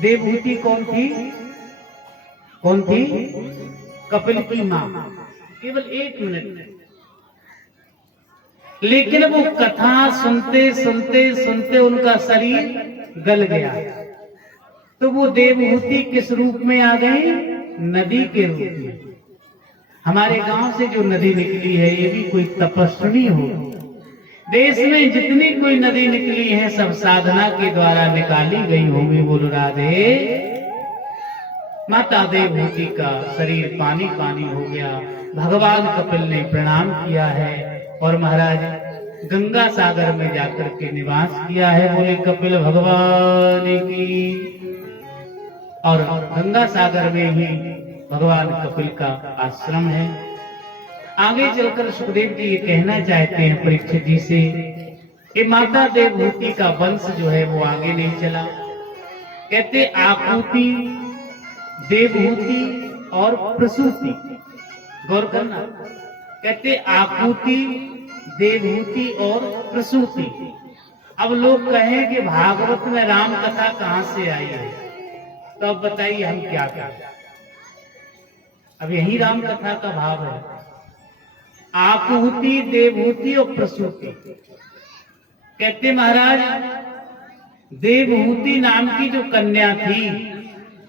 देवहूति कौन थी? कौन थी? कपिल की मां। केवल 1 मिनट। लेकिन वो कथा सुनते सुनते सुनते उनका शरीर गल गया। तो वो देवहूति किस रूप में आ गई? नदी के रूप में। हमारे गांव से जो नदी निकली है ये भी कोई तपस्वी हो। देश में जितनी कोई नदी निकली है सब साधना के द्वारा निकाली गई होंगी। बोलो राधे। माता देवहूति का शरीर पानी पानी हो गया। भगवान कपिल ने प्रणाम किया है और महाराज गंगा सागर में जाकर के निवास किया है। बोले कपिल भगवान की। और गंगा सागर में ही भगवान कपिल का आश्रम है। आगे चलकर सुखदेव जी ये कहना चाहते हैं परीक्षित जी से कि माता देवहूति का वंश जो है वो आगे नहीं चला। कहते आपूति, देवहूति और प्रसूति। गौर करना। कहते आपूति, देवहूति और प्रसूति। अब लोग कहें कि भागवत में राम कथा कहां से आई है, तो अब बताइए हम क्या करें। अब यही राम कथा का भाव है। आपूति, देवहूति और प्रसूति। कहते महाराज देवहूति नाम की जो कन्या थी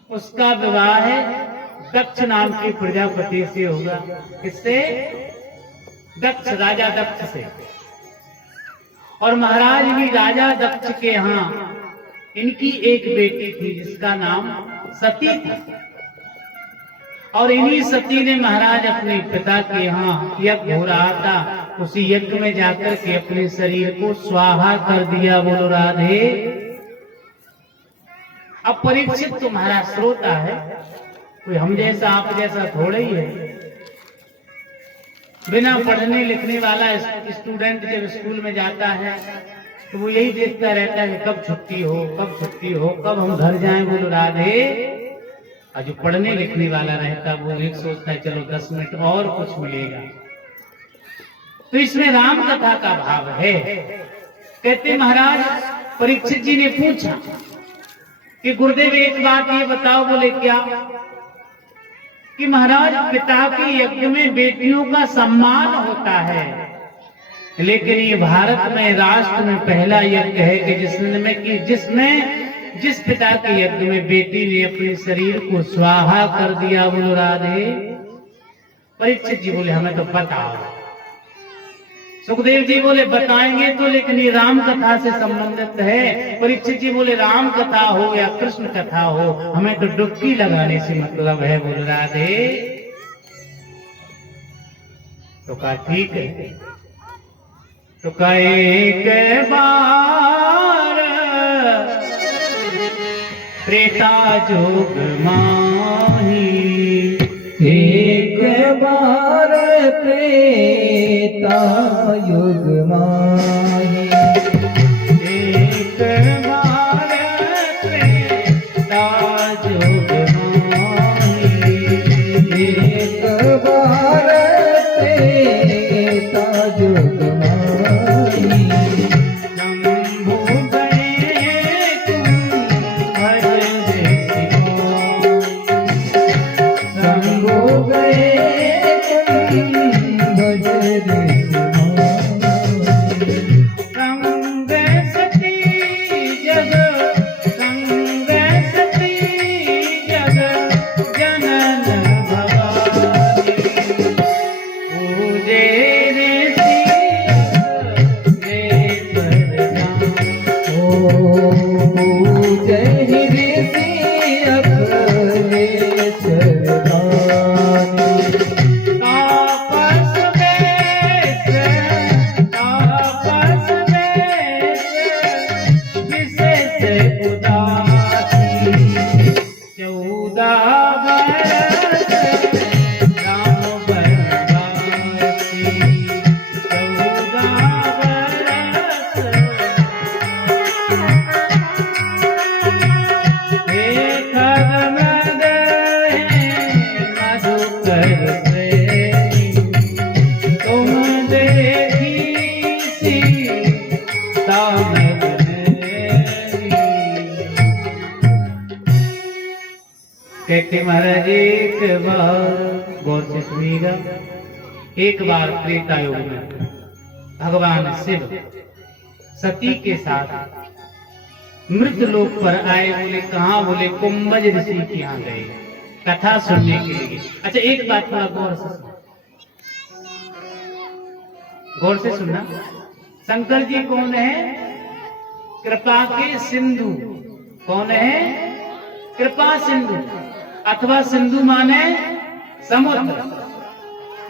उसका विवाह है दक्ष नाम के प्रजापति से होगा। किससे? दक्ष, राजा दक्ष से। और महाराज भी राजा दक्ष के यहाँ इनकी एक बेटी थी जिसका नाम सती था। और इन्हीं सती ने महाराज अपने पिता के यहाँ यज्ञ हो रहा था, उसी यज्ञ में जाकर के अपने शरीर को स्वाहा कर दिया। बोलो राधे। अब परीक्षित तुम्हारा श्रोता है, कोई हम जैसा आप जैसा थोड़े ही है। बिना पढ़ने लिखने वाला स्टूडेंट जब स्कूल में जाता है तो वो यही देखता रहता है कि कब छुट्टी हो, कब छुट्टी हो, कब हम घर जाएं। बोलो राधे। और जो पढ़ने लिखने वाला रहता है वो एक सोचता है चलो 10 मिनट और कुछ मिलेगा। तो इसमें राम कथा का भाव है। कहते महाराज परीक्षित जी ने पूछा कि गुरुदेव एक बात ये बताओ। बोले क्या? कि महाराज पिता के यज्ञ में बेटियों का सम्मान होता है, लेकिन ये भारत में राष्ट्र में पहला यज्ञ है कि जिसमें जिस पिता के यज्ञ में बेटी ने अपने शरीर को स्वाहा कर दिया। बोलो राधे। परीक्षित जी बोले हमें तो बताओ। सुखदेव जी बोले बताएंगे तो, लेकिन ये राम कथा से संबंधित है। परीक्षित जी बोले राम कथा हो या कृष्ण कथा हो, हमें तो डुबकी लगाने से मतलब है। बोलो राधे। तो कहा ठीक है। तो कहा एक बार त्रेता जुग माही, एक बार त्रेता युग माही, एक बार त्रेता जुग माही, एक बार त्रेता युग माही। शंभु गए तुम भज रे संग सती जग, संग सती जग जनन भवानी, पूजे रे जय ऋषि अखिलेश्वर दानी। तापस वेश, तापस वेश विशेष उदासी, 14 बरस राम बनवासी, 14 बरस कहते महाराज एक बार गौर से सुनिएगा, एक बार त्रेता युग में भगवान शिव सती के साथ मृत लोक पर आए। बोले कहाँ? बोले कुंभज ऋषि के यहाँ गए कथा सुनने के लिए। अच्छा एक बात थोड़ा गौर से सुनना। शंकर जी कौन है? कृपा के सिंधु। कौन है? कृपा सिंधु, अथवा सिंधु माने समुद्र,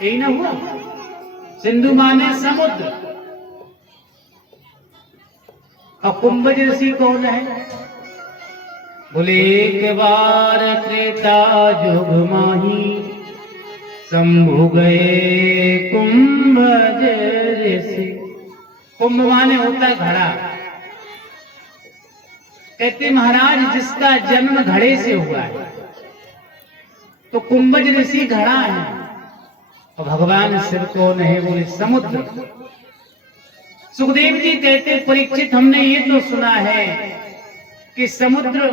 यही ना हुआ? सिंधु माने समुद्र। और कुंभज ऋषि कौन है? बोले एक बार त्रेता युग माही शंभु गए कुंभज ऋषि। कुंभ माने होता है घड़ा। कहते महाराज जिसका जन्म घड़े से हुआ है तो कुंभज ऋषि घड़ा है, और भगवान शिव कौन है? बोले समुद्र। सुखदेव जी कहते परीक्षित हमने ये तो सुना है कि समुद्र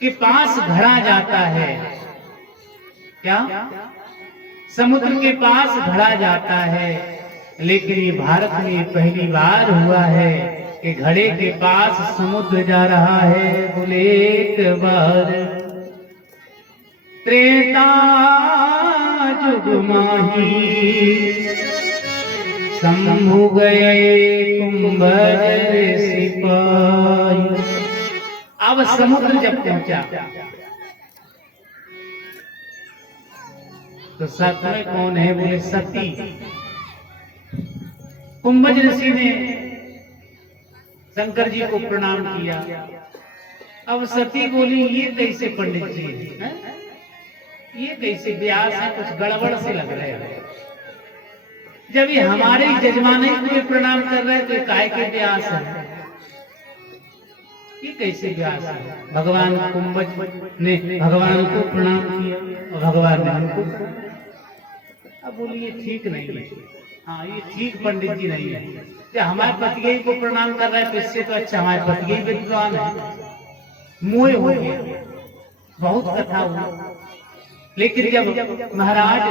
के पास घड़ा जाता है। क्या? समुद्र के पास घड़ा जाता है, लेकिन ये भारत में पहली बार हुआ है कि घड़े के पास समुद्र जा रहा है। बोले एक बार त्रेता युग माही शंभु गए कुंभज ऋषि पाई। अब समुद्र जब पहुंचा तो साथ में कौन है? बोले सती। कुंभज ऋषि ने शंकर जी को प्रणाम किया। अब सती बोली ये कैसे पंडित जी है? ये कैसे व्यास है? कुछ गड़बड़ से लग रहे हैं। जब ये हमारे जजमाने को प्रणाम कर रहे हैं तो काय के व्यास है? ये कैसे व्यास है? भगवान कुंभज ने भगवान को प्रणाम किया और भगवान ने हमको। अब बोलिए ठीक नहीं है। हाँ ये ठीक पंडित जी नहीं है। जब हमारे पतिगे को प्रणाम कर रहे हैं तो इससे तो अच्छा हमारे पतिगे विद्वान है। मोह हो गया, बहुत कथा हुई। लेकिन जब महाराज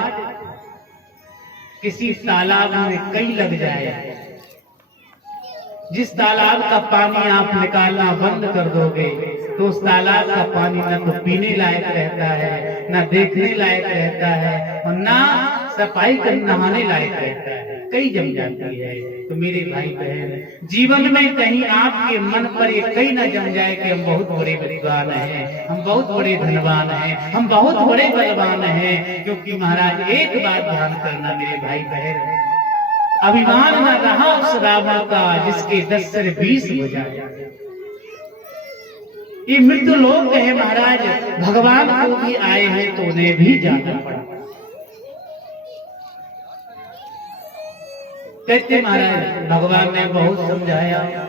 किसी तालाब में कई लग जाए, जिस तालाब का पानी आप निकालना बंद कर दोगे तो उस तालाब का पानी न तो पीने लायक रहता है, न देखने लायक रहता है, और ना सफाई कर नहाने लायक रहता है, कई जम जाती है। तो मेरे भाई बहन जीवन में कहीं आपके मन पर ये कई न जम जाए कि हम बहुत बड़े विद्वान हैं, हम बहुत बड़े धनवान हैं, हम बहुत बड़े बलवान हैं। क्योंकि महाराज एक बात ध्यान करना मेरे भाई बहन, अभिमान न रहा उस रावण का जिसके 10 सिर 20 हो जाए। ये मृत्यु लोग है महाराज, भगवान को भी आए हैं तो उन्हें भी जाना पड़ा। कहते महाराज भगवान ने बहुत समझाया।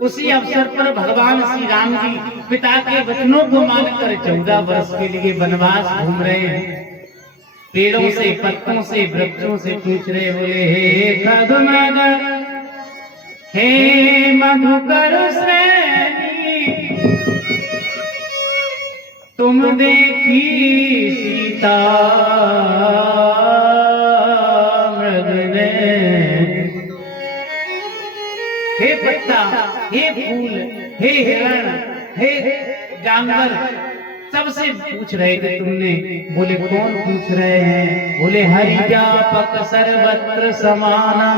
उसी अवसर पर भगवान श्री राम जी पिता के वचनों को मानकर 14 वर्ष के लिए वनवास घूम रहे हैं। पेड़ों से, पत्तों से, वृक्षों से पूछ रहे, बोले हे खगमग हे मधुकर श्रेणी, तुम देखी सीता मृग ने। हे पत्ता, हे फूल, हे हिरण, हे जानवर, सबसे पूछ रहे थे तुमने। बोले कौन पूछ रहे हैं? बोले हरिजापक सर्वत्र समाना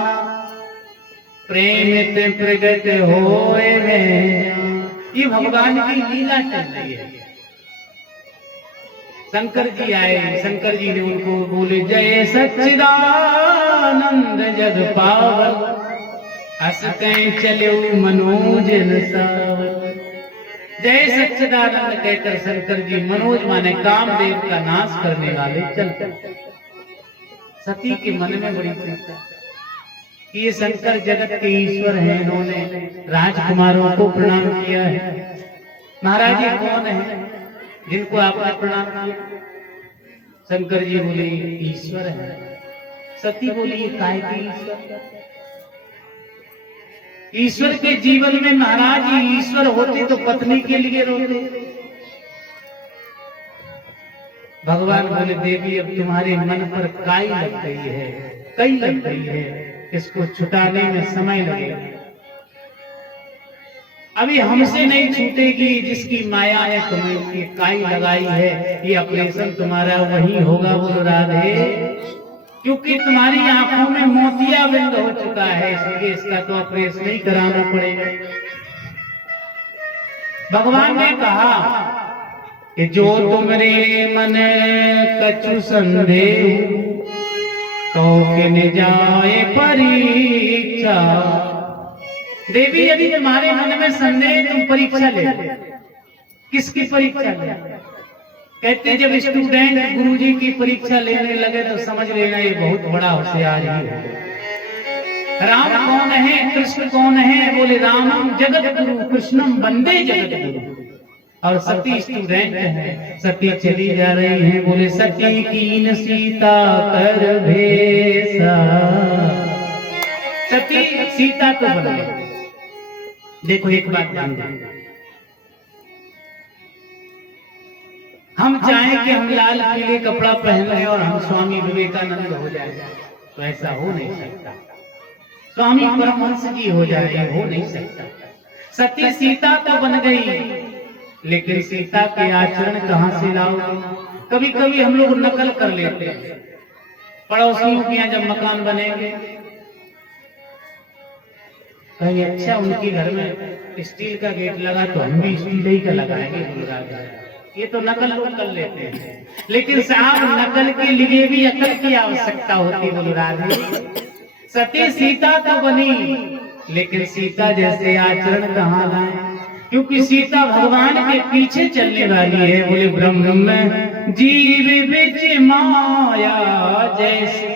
प्रेमित प्रगट होए में। ये भगवान की लीला चल रही है। शंकर जी आए, शंकर जी ने उनको बोले जय सच्चिदानंद जग पावन, हंसते चले मनोजन सावन। जय सच्चिदानंद कहकर शंकर जी, मनोज माने कामदेव का नाश करने वाले, चल। सती के मन में बड़ी चिंता कि ये शंकर जगत के ईश्वर हैं, इन्होंने राजकुमारों को प्रणाम किया है। महाराज ये कौन है जिनको आपने प्रणाम किया? शंकर जी बोले ईश्वर है। सती बोली ये काहे के ईश्वर? ईश्वर के जीवन में महाराज ईश्वर होते तो पत्नी के लिए रोते, भगवान बोले देवी अब तुम्हारे मन पर काई लग गई है, कई लग गई है, इसको छुटाने में समय लगेगा। अभी हमसे नहीं छूटेगी, जिसकी माया ने तुम्हें ये काई लगाई है, ये ऑपरेशन तुम्हारा वही होगा बोलो राधे, क्योंकि तुम्हारी आंखों में मोतियाबिंद हो चुका है, इसलिए इसका तो ऑपरेशन ही कराना पड़ेगा। भगवान ने कहा कि जो तुमरे मन कछु संदेह तो किन जाए परीक्षा। देवी यदि तुम्हारे मन में संदेह, तुम परीक्षा ले। किसकी परीक्षा ले? कहते जब स्टूडेंट गुरुजी की परीक्षा लेने लगे तो समझ लेना ये बहुत बड़ा होशियार ही है। राम कौन है, कृष्ण कौन है? बोले रामम जगत गुरु कृष्णम वंदे जगत गुरु। और सती स्टूडेंट है, सती चली जा रही है, बोले सती कीन सीता कर भेसा। सती सीता तो बन गई। देखो एक बात ध्यान दें, हम चाहें कि हम लाल पीले कपड़ा पहन लें और हम स्वामी विवेकानंद हो जाए, तो ऐसा हो नहीं सकता। स्वामी परमहंस जी हो जाए, हो नहीं सकता। सती सीता तो बन गई, लेकिन सीता के आचरण कहां से लाओ? कभी कभी हम लोग नकल कर लेते हैं। पड़ोसियों के यहाँ जब मकान बनेंगे, कहीं अच्छा उनके घर में स्टील का गेट लगा तो हम भी स्टील ही का लगाएंगे। ये तो नकल लोग कर लेते हैं, लेकिन साहब नकल के लिए भी अकल की आवश्यकता होती बोलो राधे। सती सीता तो बनी, लेकिन सीता जैसे आचरण कहाँ लाए? क्योंकि सीता भगवान के पीछे चलने वाली है। बोले ब्रह्म जीव बिच माया जैसे,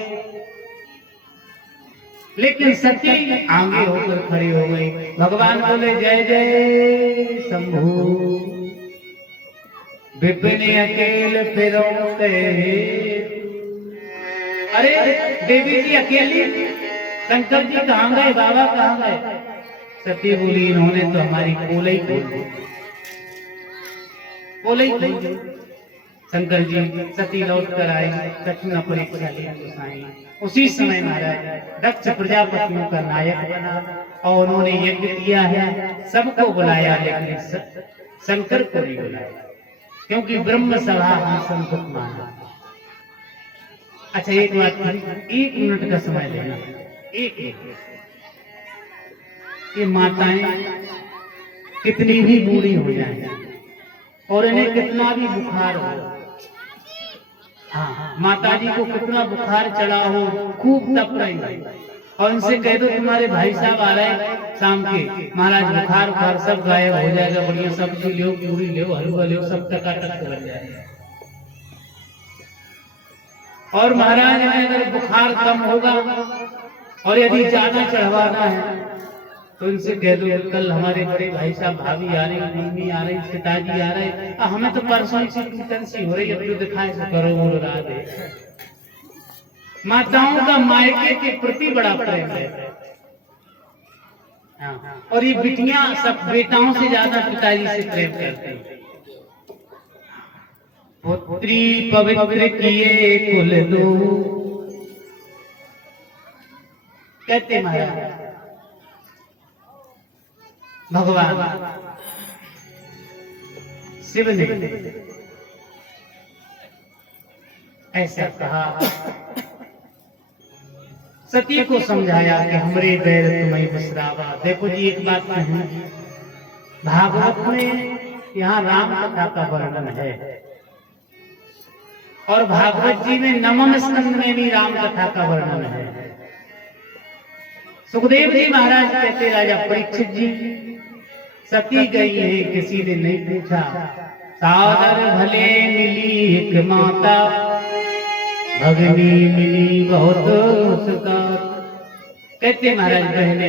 लेकिन सती आगे होकर खड़ी हो गई। भगवान बोले जय जय शंभू, विपिन अकेल फिरौते। अरे देवी जी अकेली, शंकर जी कहाँ गए, बाबा कहाँ गए? सती बोली इन्होंने तो हमारी पोलई खोल दी, पोलई खोल दी। शंकर जी सती लौट कर आए, कठिन परीक्षा ली गोसाई। उसी समय महाराज दक्ष प्रजापतियों का नायक बना और उन्होंने यज्ञ किया है, सबको बुलाया, लेकिन शंकर को नहीं बुलाया, क्योंकि ब्रह्म सभा हम संकुट माना। अच्छा एक बात, 1 मिनट का समय लेना। एक ये माताएं कितनी भी बूढ़ी हो जाए और इन्हें कितना भी बुखार हो, हाँ माता जी को कितना बुखार चढ़ा हो, खूब तप रही, और इनसे कह दो तुम्हारे भाई साहब आ रहे शाम के, महाराज बुखार बुखार सब गायब हो जाएगा, बढ़िया सब्जी लो, पूरी लो, हलवा लो, सब टकाटक बन जाएगा। और महाराज अगर बुखार कम होगा और यदि ज्यादा चढ़वाना है तो इनसे कह दो कल हमारे बड़े भाई साहब भाभी आ रही, मम्मी आ रही, पिताजी आ रहे, हमें तो परसों से टेंसी हो रही, अब तो दिखाए से करो बोलो राधे। माताओं का मायके के प्रति बड़ा प्रेम है, और ये बिटियां सब बेटाओं से ज्यादा पिताजी से प्रेम करती हैं। पुत्री पवित्र किए कुल दो, कहते महाराज भगवान शिव ने ऐसा कहा, सती को समझाया कि हमरे बैर तुम्हें बसरावा। देखो जी एक बात कहूं, भागवत में यहाँ राम कथा का वर्णन है, और भागवत जी में नवम स्कंद में भी राम कथा का वर्णन है। सुखदेव जी महाराज कहते राजा परीक्षित जी, सती गई है किसी ने नहीं पूछा, सादर भले मिली एक माता, भगनी मिली बहुत उसका। कहते महाराज बहने